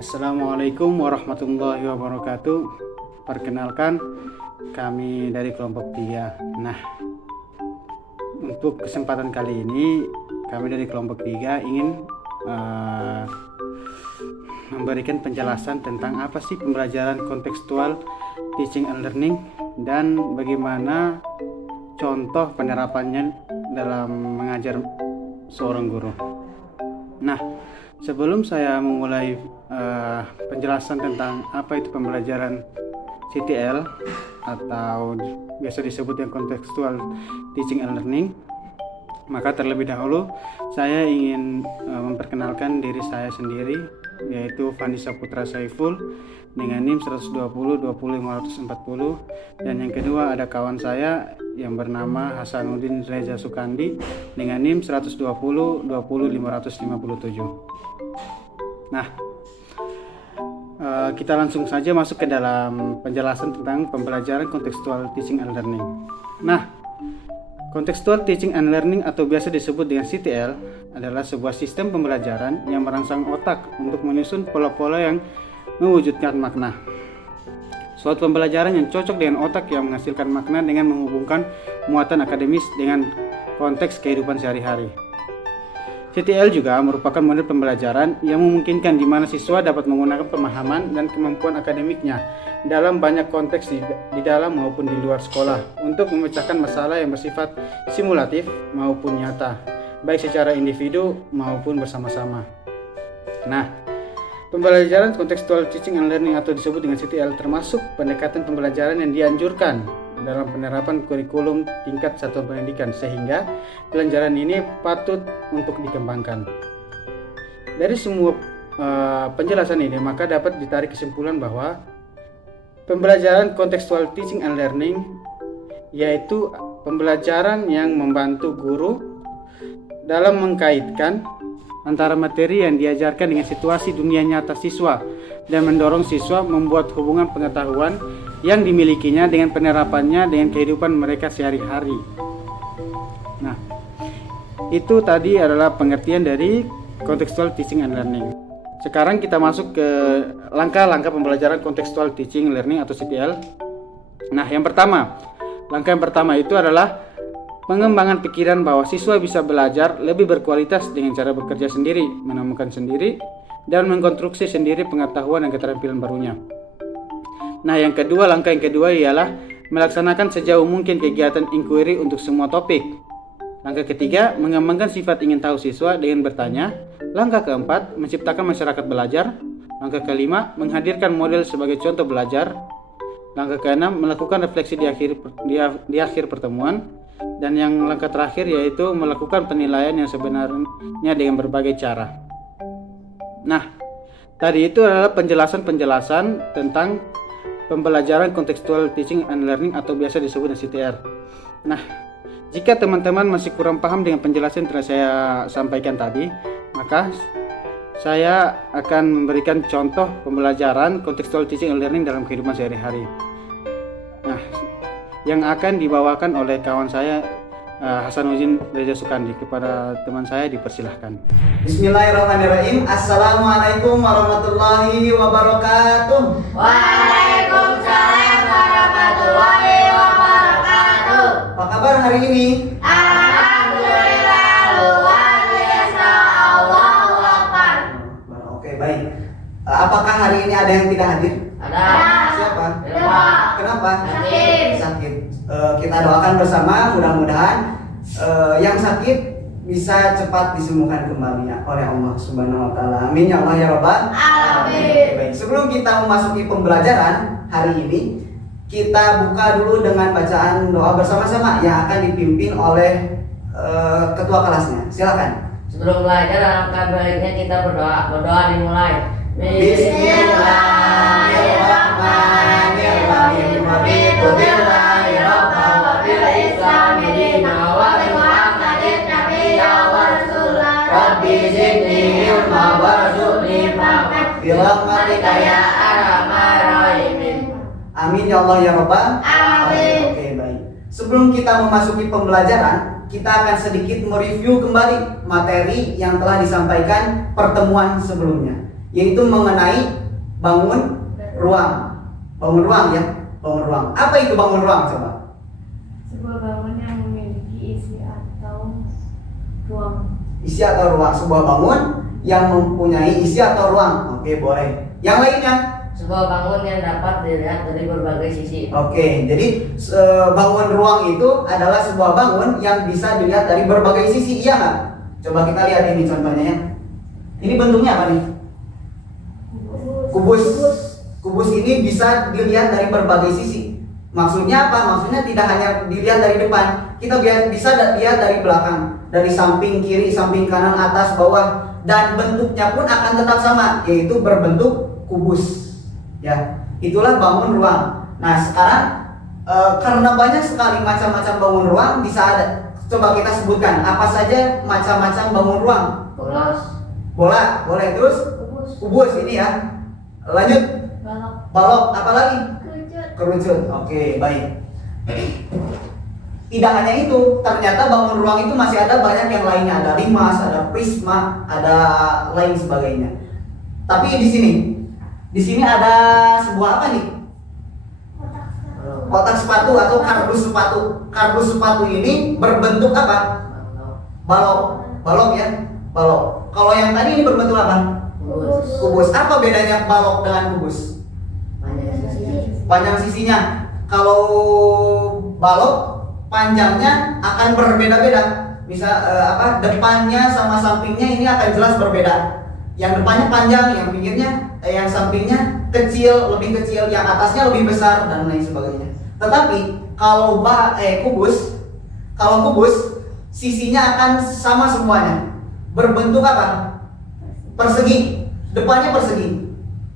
Assalamualaikum warahmatullahi wabarakatuh. Perkenalkan, kami dari kelompok 3. Nah, untuk kesempatan kali ini kami dari kelompok 3 ingin memberikan penjelasan tentang apa sih pembelajaran kontekstual teaching and learning dan bagaimana contoh penerapannya dalam mengajar seorang guru. Nah, sebelum saya memulai penjelasan tentang apa itu pembelajaran CTL atau biasa disebut yang contextual teaching and learning, maka terlebih dahulu saya ingin memperkenalkan diri saya sendiri, yaitu Vanisa Putra Saiful dengan NIM 120 20540, dan yang kedua ada kawan saya yang bernama Hasanuddin Reza Sukandi dengan NIM 120 20557. Nah, kita langsung saja masuk ke dalam penjelasan tentang pembelajaran contextual teaching and learning. Nah, contextual teaching and learning atau biasa disebut dengan CTL adalah sebuah sistem pembelajaran yang merangsang otak untuk menyusun pola-pola yang mewujudkan makna. Suatu pembelajaran yang cocok dengan otak yang menghasilkan makna dengan menghubungkan muatan akademis dengan konteks kehidupan sehari-hari. CTL juga merupakan model pembelajaran yang memungkinkan di mana siswa dapat menggunakan pemahaman dan kemampuan akademiknya dalam banyak konteks di dalam maupun di luar sekolah untuk memecahkan masalah yang bersifat simulatif maupun nyata, baik secara individu maupun bersama-sama. Nah, pembelajaran contextual teaching and learning atau disebut dengan CTL termasuk pendekatan pembelajaran yang dianjurkan dalam penerapan kurikulum tingkat satuan pendidikan, sehingga pelajaran ini patut untuk dikembangkan. Dari semua penjelasan ini, maka dapat ditarik kesimpulan bahwa pembelajaran contextual teaching and learning yaitu pembelajaran yang membantu guru dalam mengkaitkan antara materi yang diajarkan dengan situasi dunia nyata siswa dan mendorong siswa membuat hubungan pengetahuan yang dimilikinya dengan penerapannya dengan kehidupan mereka sehari-hari. Nah, itu tadi adalah pengertian dari contextual teaching and learning. Sekarang kita masuk ke langkah-langkah pembelajaran contextual teaching and learning atau CTL. Nah, langkah yang pertama itu adalah pengembangan pikiran bahwa siswa bisa belajar lebih berkualitas dengan cara bekerja sendiri, menemukan sendiri, dan mengkonstruksi sendiri pengetahuan dan keterampilan barunya. Nah, langkah yang kedua ialah melaksanakan sejauh mungkin kegiatan inquiry untuk semua topik. Langkah ketiga, mengembangkan sifat ingin tahu siswa dengan bertanya. Langkah keempat, menciptakan masyarakat belajar. Langkah kelima, menghadirkan model sebagai contoh belajar. Langkah keenam, melakukan refleksi di akhir pertemuan. Dan yang langkah terakhir yaitu melakukan penilaian yang sebenarnya dengan berbagai cara. Nah, tadi itu adalah penjelasan tentang pembelajaran contextual teaching and learning atau biasa disebut CTR. Nah, jika teman-teman masih kurang paham dengan penjelasan yang telah saya sampaikan tadi, maka saya akan memberikan contoh pembelajaran contextual teaching and learning dalam kehidupan sehari-hari. Nah, yang akan dibawakan oleh kawan saya Hasanuddin Reza Sukandi. Kepada teman saya dipersilahkan. Bismillahirrahmanirrahim. Assalamualaikum warahmatullahi wabarakatuh. Waalaikumsalam warahmatullahi wabarakatuh. Apa kabar hari ini? Alhamdulillah, luar biasa, Allahu Akbar. Oke, baik. Apakah hari ini ada yang tidak hadir? Ada. Siapa? Dua. Kenapa? Sakit. Kita doakan bersama, mudah-mudahan yang sakit bisa cepat disembuhkan kembali oleh Allah Subhanahu wa taala. Amin ya Allah ya Rabbal Amin. Baik, sebelum kita memasuki pembelajaran hari ini, kita buka dulu dengan bacaan doa bersama-sama yang akan dipimpin oleh ketua kelasnya. Silakan. Sebelum belajar, alangkah baiknya kita berdoa. Berdoa dimulai. Bismillahirrahmanirrahim. Raditu billahi rabban wa bil islami dinan wa bi Muhammadin nabiyyan wa rasulan. Rabbi zidni ilma warzuqni fahma bi rahmatika ya arhamar rahimin. Amin ya Allah ya Rabbal Amin. Oke, baik. Sebelum kita memasuki pembelajaran, kita akan sedikit mereview kembali materi yang telah disampaikan pertemuan sebelumnya. yaitu mengenai bangun ruang. Bangun ruang ya, bangun ruang. Apa itu bangun ruang coba? Sebuah bangun yang memiliki isi atau ruang. Isi atau ruang, sebuah bangun yang mempunyai isi atau ruang. Oke, boleh. Yang lainnya? Sebuah bangun yang dapat dilihat dari berbagai sisi. Oke, jadi bangun ruang itu adalah sebuah bangun yang bisa dilihat dari berbagai sisi, iya nggak? Coba kita lihat ini contohnya ya. Ini bentuknya apa nih? Kubus. Kubus ini bisa dilihat dari berbagai sisi. Maksudnya apa? Maksudnya tidak hanya dilihat dari depan, kita bisa lihat dari belakang, dari samping kiri, samping kanan, atas, bawah, dan bentuknya pun akan tetap sama, yaitu berbentuk kubus. Ya, itulah bangun ruang. Nah, sekarang karena banyak sekali macam-macam bangun ruang, bisa ada. Coba kita sebutkan apa saja macam-macam bangun ruang. Bola, boleh. Terus kubus ini ya. Lanjut. Balok, apa lagi? Kerucut. Oke, baik. Tidak hanya itu, ternyata bangun ruang itu masih ada banyak yang lainnya. Ada limas, ada prisma, ada lain sebagainya. Tapi di sini ada sebuah apa nih? Kotak sepatu atau kardus sepatu. Kardus sepatu ini berbentuk apa? Balok ya, balok. Kalau yang tadi ini berbentuk apa? Kubus. Apa bedanya balok dengan kubus? Panjang sisinya. Kalau balok panjangnya akan berbeda-beda. Misal depannya sama sampingnya ini akan jelas berbeda. Yang depannya panjang, yang pinggirnya, yang sampingnya kecil, lebih kecil, yang atasnya lebih besar dan lain sebagainya. Tetapi kalau kubus sisinya akan sama semuanya. Berbentuk apa? Persegi. Depannya persegi,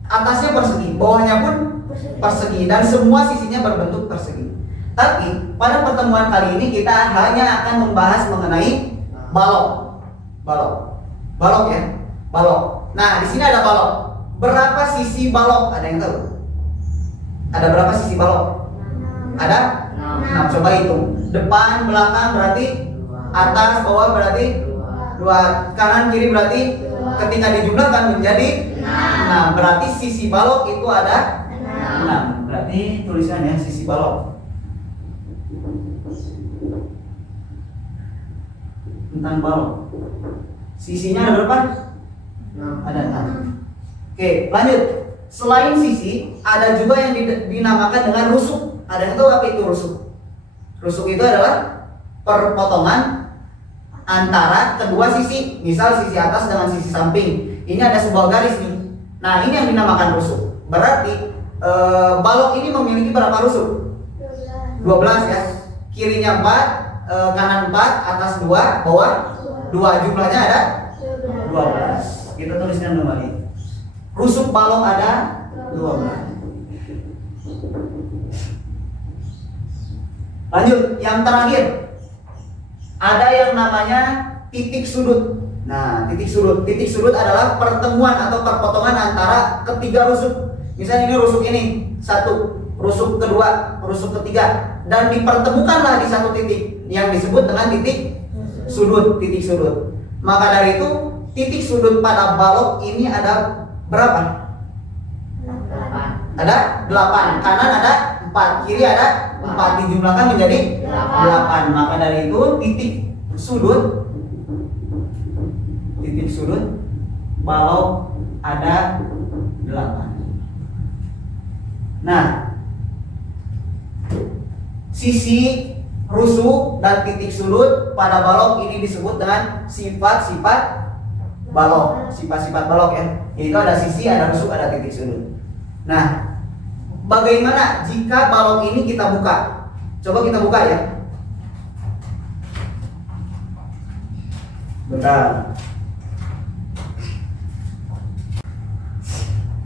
atasnya persegi, bawahnya pun persegi, dan semua sisinya berbentuk persegi. Tapi pada pertemuan kali ini kita hanya akan membahas mengenai balok ya, balok. Nah, di sini ada balok. Berapa sisi balok? Ada yang tahu? Ada berapa sisi balok? Ada? 6. Coba hitung. Depan, belakang berarti, atas, bawah berarti 2, kanan, kiri berarti, ketika dijumlahkan menjadi 6. Berarti sisi balok itu ada 6. Berarti tulisannya sisi balok. Tentang balok. Sisinya ada berapa? Ada 6. Oke, lanjut. Selain sisi, ada juga yang dinamakan dengan rusuk. Ada yang tahu apa itu rusuk? Rusuk itu adalah perpotongan antara kedua sisi. Misal sisi atas dengan sisi samping. Ini ada sebuah garis nih. Nah, ini yang dinamakan rusuk. Berarti balok ini memiliki berapa rusuk? 12 ya. Kirinya 4, kanan 4, atas 2, bawah 2. Jumlahnya ada 12. Kita tuliskan kembali. Rusuk balok ada 12. Lanjut, yang terakhir. Ada yang namanya titik sudut. Nah, titik sudut adalah pertemuan atau perpotongan antara ketiga rusuk. Misalnya ini rusuk ini, 1, rusuk kedua, rusuk ketiga, dan dipertemukanlah di satu titik yang disebut dengan titik sudut. Maka dari itu, titik sudut pada balok ini ada berapa? 8. Ada 8. Kanan ada 4, kiri ada 4, dijumlahkan menjadi 8. Maka dari itu titik sudut balok ada 8. Nah, sisi, rusuk, dan titik sudut pada balok ini disebut dengan sifat-sifat balok. Sifat-sifat balok ya, yaitu ada sisi, ada rusuk, ada titik sudut. Nah, bagaimana jika balok ini kita buka? Coba kita buka ya. Bentar.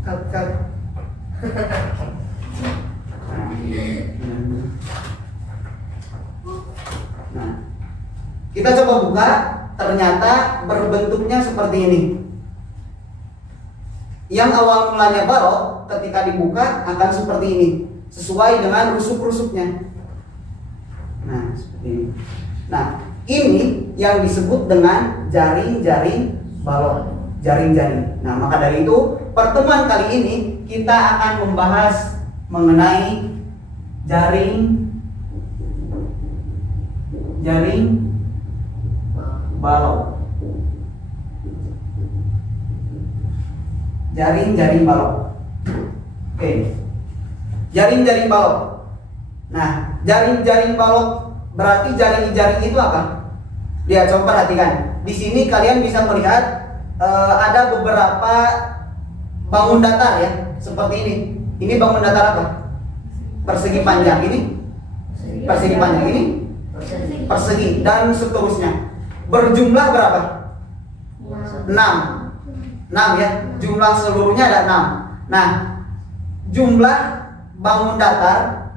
Cut. Nah, kita coba buka, ternyata berbentuknya seperti ini. Yang awal mulanya balok, ketika dibuka akan seperti ini, sesuai dengan rusuk-rusuknya. Nah, seperti ini. Nah, ini yang disebut dengan jaring-jaring balok. jaring-jaring. Nah, maka dari itu pertemuan kali ini kita akan membahas mengenai jaring balok. Jaring-jaring balok. Oke. Jaring-jaring balok. Nah, jaring-jaring balok berarti jaring-jaring itu apa? Lihat, coba perhatikan. Di sini kalian bisa melihat ada beberapa bangun datar ya, seperti ini. Ini bangun datar apa? Persegi panjang. Ini persegi panjang. Ini persegi dan seterusnya. Berjumlah berapa? 6 ya. Jumlah seluruhnya ada 6. Nah, jumlah bangun datar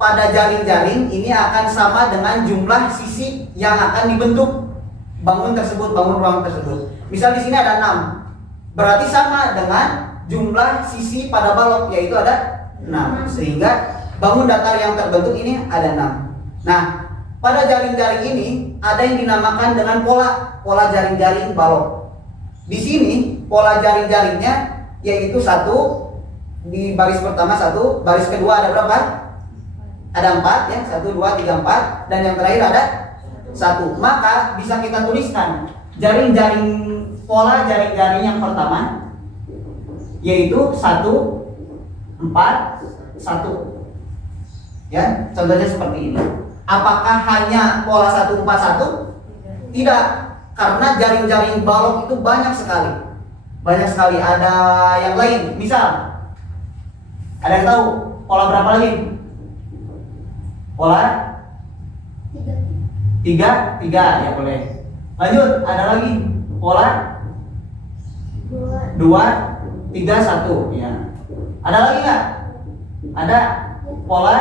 pada jaring-jaring ini akan sama dengan jumlah sisi yang akan dibentuk bangun tersebut, bangun ruang tersebut. Misal di sini ada 6. Berarti sama dengan jumlah sisi pada balok, yaitu ada 6. Sehingga bangun datar yang terbentuk ini ada 6. Nah, pada jaring-jaring ini ada yang dinamakan dengan pola jaring-jaring balok. Di sini pola jaring-jaringnya yaitu 1, di baris pertama 1, baris kedua ada berapa? Ada 4 ya, 1, 2, 3, 4, dan yang terakhir ada 1. Maka bisa kita tuliskan pola jaring-jaring yang pertama yaitu 1, 4, 1. Ya, contohnya seperti ini. Apakah hanya pola 1, 4, 1? Tidak, karena jaring-jaring balok itu banyak sekali. Banyak sekali, ada yang lain. Misal, ada yang tahu pola berapa lagi? Pola 3 ya boleh. Lanjut, ada lagi pola 2, 3, 1 ya. Ada lagi nggak? Ada pola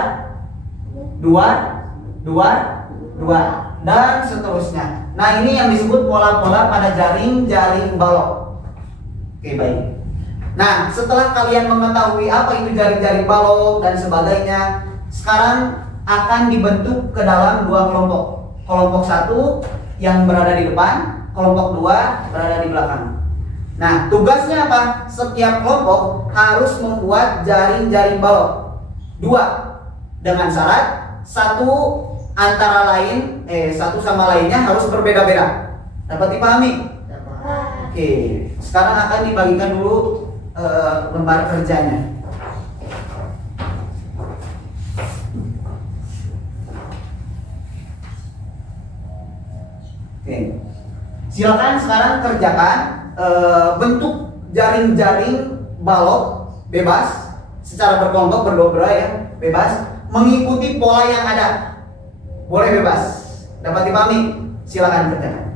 2, 2 dan seterusnya. Nah, ini yang disebut pola-pola pada jaring-jaring balok. Oke, baik. Nah, setelah kalian mengetahui apa itu jaring-jaring balok dan sebagainya, sekarang akan dibentuk ke dalam 2 kelompok. Kelompok 1 yang berada di depan, kelompok 2 berada di belakang. Nah, tugasnya apa? Setiap kelompok harus membuat jaring-jaring balok 2 dengan syarat satu sama lainnya harus berbeda-beda. Dapat dipahami? Oke, sekarang akan dibagikan dulu lembar kerjanya. Oke, silakan sekarang kerjakan bentuk jaring-jaring balok bebas secara berkelompok, berdua ya, bebas mengikuti pola yang ada. Boleh bebas. Dapat dipahami? Silakan kerjakan.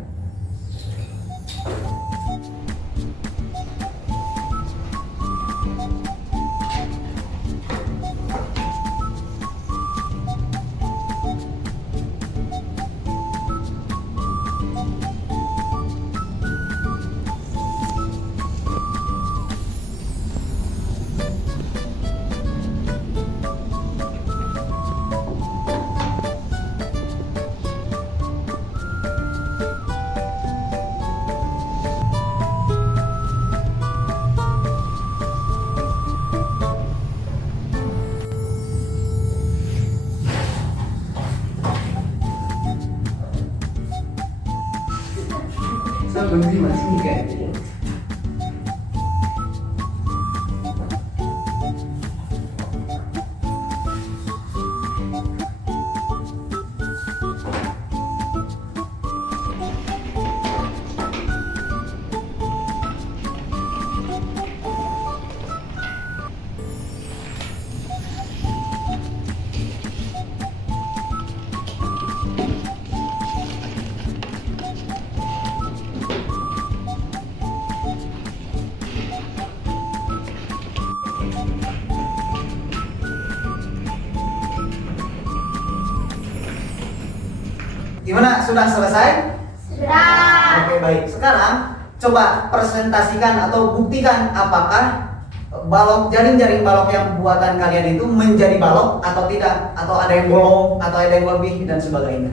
Saya berhenti masih kayak gimana? Sudah selesai? Sudah. Oke, baik. Sekarang coba presentasikan atau buktikan apakah jaring-jaring balok yang buatan kalian itu menjadi balok atau tidak, atau ada yang bolong, atau ada yang lebih dan sebagainya.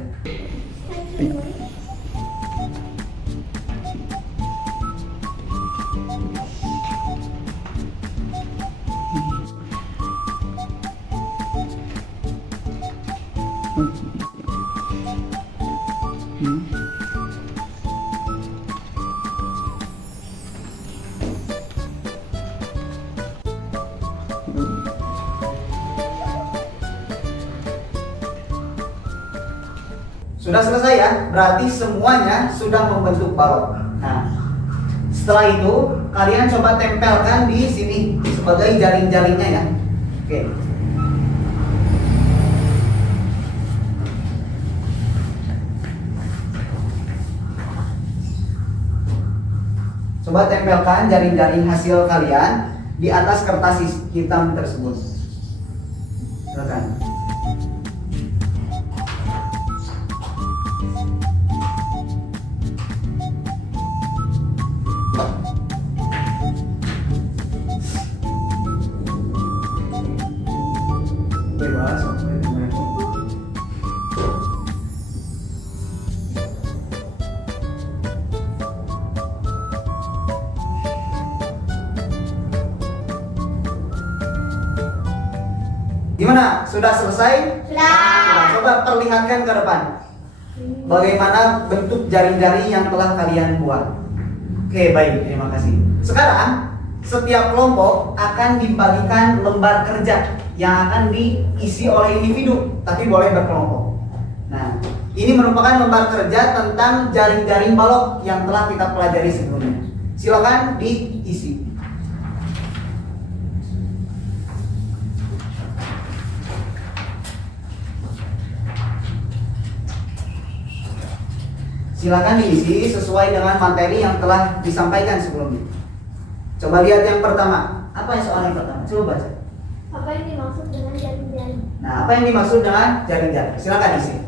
Sudah selesai ya, berarti semuanya sudah membentuk balok. Nah, setelah itu kalian coba tempelkan di sini sebagai jaring-jaringnya ya. Oke. Coba tempelkan jaring-jaring hasil kalian di atas kertas hitam tersebut. Silakan. Bebas. Gimana? Sudah selesai? Sudah. Coba perlihatkan ke depan. Bagaimana bentuk jaring-jaring yang telah kalian buat. Oke, baik. Terima kasih. Sekarang, setiap kelompok akan dibagikan lembar kerja yang akan diisi oleh individu, tapi boleh berkelompok. Nah, ini merupakan lembar kerja tentang jaring-jaring balok yang telah kita pelajari sebelumnya. Silakan diisi. Silakan diisi sesuai dengan materi yang telah disampaikan sebelumnya. Coba lihat yang pertama. Apa yang soal yang pertama? Coba baca. Apa yang dimaksud dengan jaring-jaring? Nah, apa yang dimaksud dengan jaring-jaring? Silakan isi.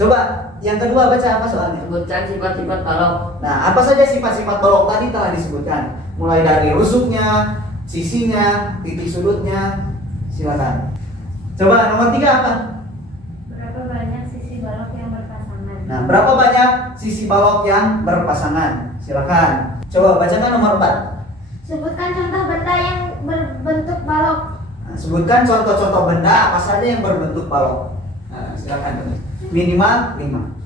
Coba yang kedua baca apa soalnya? Sebutkan sifat-sifat balok. Nah, apa saja sifat-sifat balok tadi telah disebutkan. Mulai dari rusuknya, sisinya, titik sudutnya. Silakan. Coba nomor 3 apa? Berapa banyak sisi balok yang berpasangan? Nah, berapa banyak sisi balok yang berpasangan? Silakan. Coba bacakan nomor 4. Sebutkan contoh benda yang berbentuk balok. Nah, sebutkan contoh-contoh benda apa saja yang berbentuk balok. Nah, silakan. Minimal 5.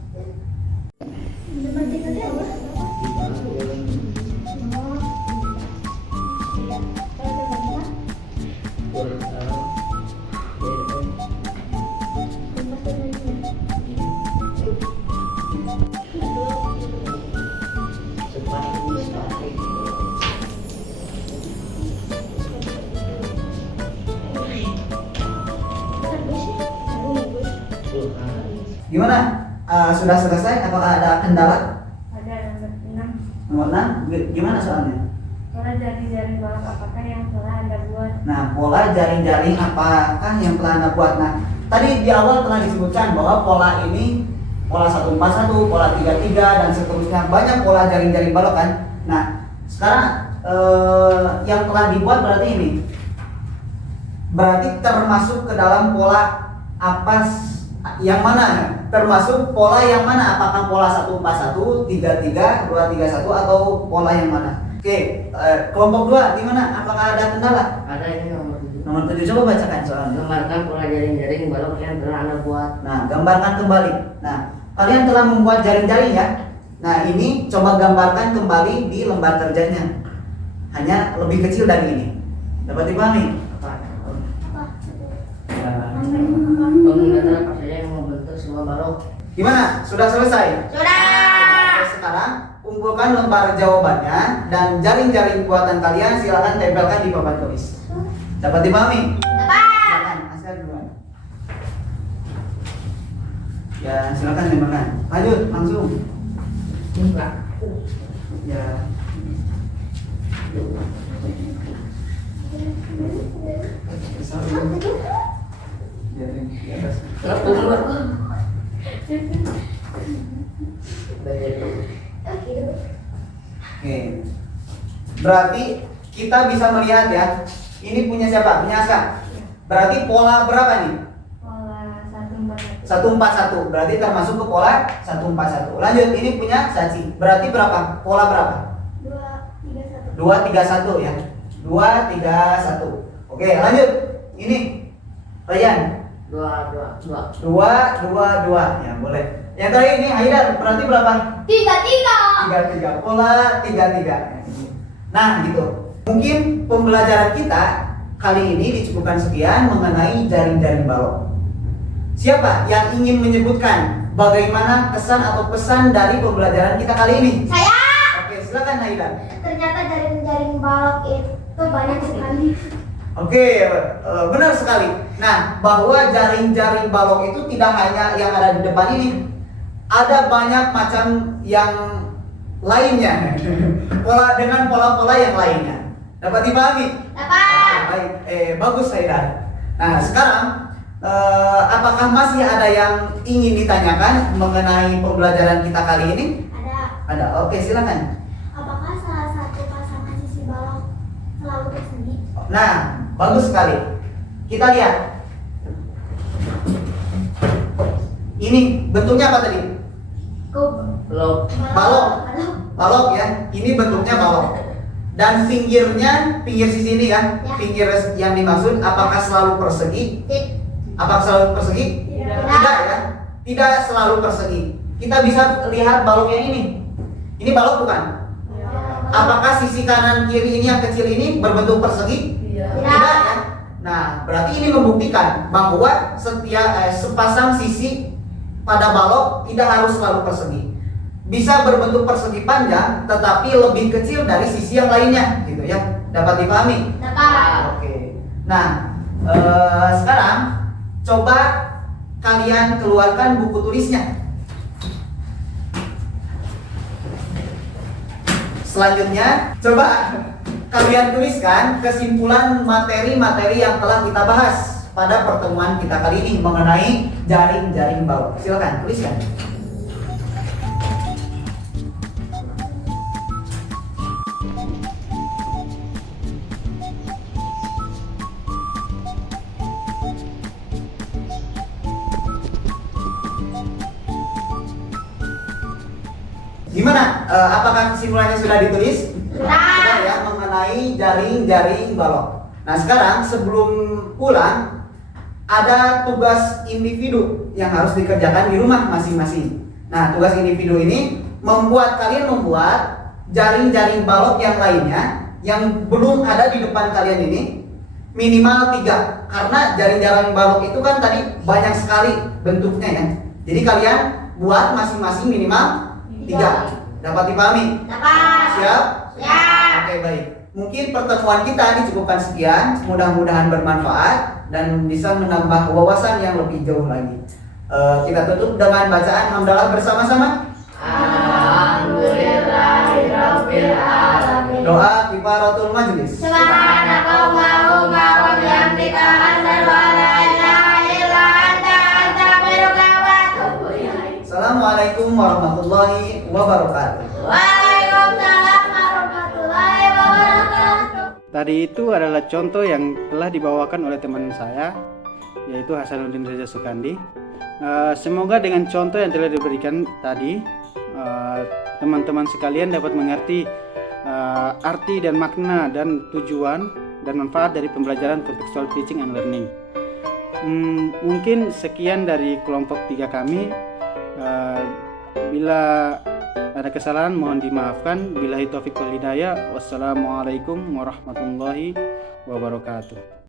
Gimana? Sudah selesai? Apakah ada kendala? Ada Nomor nomor 6. 6. Gimana soalnya? Pola jaring-jaring balok apakah yang telah Anda buat? Nah, pola jaring-jaring apakah yang telah Anda buat? Nah, tadi di awal telah disebutkan bahwa pola ini pola 141, pola 33 dan seterusnya, banyak pola jaring-jaring balok kan. Nah, sekarang yang telah dibuat berarti ini. Berarti termasuk ke dalam pola apa yang mana? Termasuk pola yang mana? Apakah pola 141, 33, 231 atau pola yang mana? Oke, kelompok 2 gimana? Apakah ada kendala? Ada ini nomor 7. Nomor 7 coba bacakan soalnya. Gambarkan pola jaring-jaring balok yang telah Anda buat. Nah, gambarkan kembali. Nah, kalian telah membuat jaring-jaring ya. Nah, ini coba gambarkan kembali di lembar kerjanya. Hanya lebih kecil dari ini. Dapat dipahami? Apa? Ya. Penggunaan apa saja yang membentuk sebuah balok? Gimana? Sudah selesai? Sudah. Sekarang kumpulkan lembar jawabannya dan jaring-jaring buatan kalian silakan tempelkan di papan tulis. Dapat dipahami? Dapat. Silakan, Askar duluan. Ya, silakan tempelkan. Lanjut, langsung. Enggak. Ya. Jaring di atas. Oke. Berarti kita bisa melihat ya. Ini punya siapa? Punya Aska. Berarti pola berapa nih? Pola 141. 141. Berarti termasuk ke pola 141. Lanjut, ini punya Saci. Berarti berapa? Pola berapa? 231. 231 ya. 231. Oke, lanjut. Ini Ryan. Dua, dua, dua. Dua, dua, dua. Ya boleh. Yang tadi ini Haidar berarti berapa? 3. Tiga. Pola 3. Nah gitu. Mungkin pembelajaran kita kali ini dicukupkan sekian mengenai jaring-jaring balok. Siapa yang ingin menyebutkan bagaimana kesan atau pesan dari pembelajaran kita kali ini? Saya. Oke, silakan Haidar. Ternyata jaring-jaring balok itu banyak sekali. Oke, benar sekali. Nah, bahwa jaring-jaring balok itu tidak hanya yang ada di depan ini. Ada banyak macam yang lainnya. Dengan pola-pola yang lainnya. Dapat dipahami? Dapat. Baik, bagus Haidar. Nah, sekarang apakah masih ada yang ingin ditanyakan mengenai pembelajaran kita kali ini? Ada. Oke, silakan. Apakah salah satu pasangan sisi balok selalu bersemi? Nah, bagus sekali. Kita lihat. Ini bentuknya apa tadi? Belum. Balok. Balok ya. Ini bentuknya balok. Dan pinggir sisi ini kan, Ya. pinggir yang dimaksud apakah selalu persegi? Apakah selalu persegi? Tidak. Tidak ya. Tidak selalu persegi. Kita bisa lihat balok yang ini. Ini balok bukan? Apakah sisi kanan kiri ini yang kecil ini berbentuk persegi? Tidak. Tidak ya. Nah, berarti ini membuktikan bahwa sepasang sisi pada balok tidak harus selalu persegi. Bisa berbentuk persegi panjang, tetapi lebih kecil dari sisi yang lainnya, gitu ya. Dapat dipahami? Dapat. Oke. Nah, sekarang coba kalian keluarkan buku tulisnya. Selanjutnya, coba kalian tuliskan kesimpulan materi-materi yang telah kita bahas pada pertemuan kita kali ini mengenai jaring-jaring balok. Silakan tuliskan. Gimana? Apakah kesimpulannya sudah ditulis? Sudah ya, mengenai jaring-jaring balok. Nah sekarang sebelum pulang ada tugas individu yang harus dikerjakan di rumah masing-masing. Nah tugas individu ini kalian membuat jaring-jaring balok yang lainnya yang belum ada di depan kalian ini minimal 3, karena jaring-jaring balok itu kan tadi banyak sekali bentuknya ya. Jadi kalian buat masing-masing minimal 3. Dapat dipahami? Dapat. Siap? Siap. Oke, baik. Mungkin pertemuan kita dicukupkan sekian. Mudah-mudahan bermanfaat dan bisa menambah wawasan yang lebih jauh lagi. Kita tutup dengan bacaan hamdalah bersama-sama. Alhamdulillahirabbil alamin. Doa kifaratul majlis. Subhanakallahumma wa bihamdika asyhadu an la ilaha illa anta astaghfiruka wa atubu ilaik. Assalamualaikum warahmatullahi wabarakatuh. Waalaikumsalam warahmatullahi wabarakatuh. Tadi itu adalah contoh yang telah dibawakan oleh teman saya, yaitu Hasanuddin Reza Sukandi. Semoga dengan contoh yang telah diberikan tadi, teman-teman sekalian dapat mengerti arti dan makna dan tujuan dan manfaat dari pembelajaran contextual teaching and learning. Mungkin sekian dari kelompok 3 kami. Bila ada kesalahan mohon dimaafkan. Billahi taufiq wal hidayah. Wassalamualaikum warahmatullahi wabarakatuh.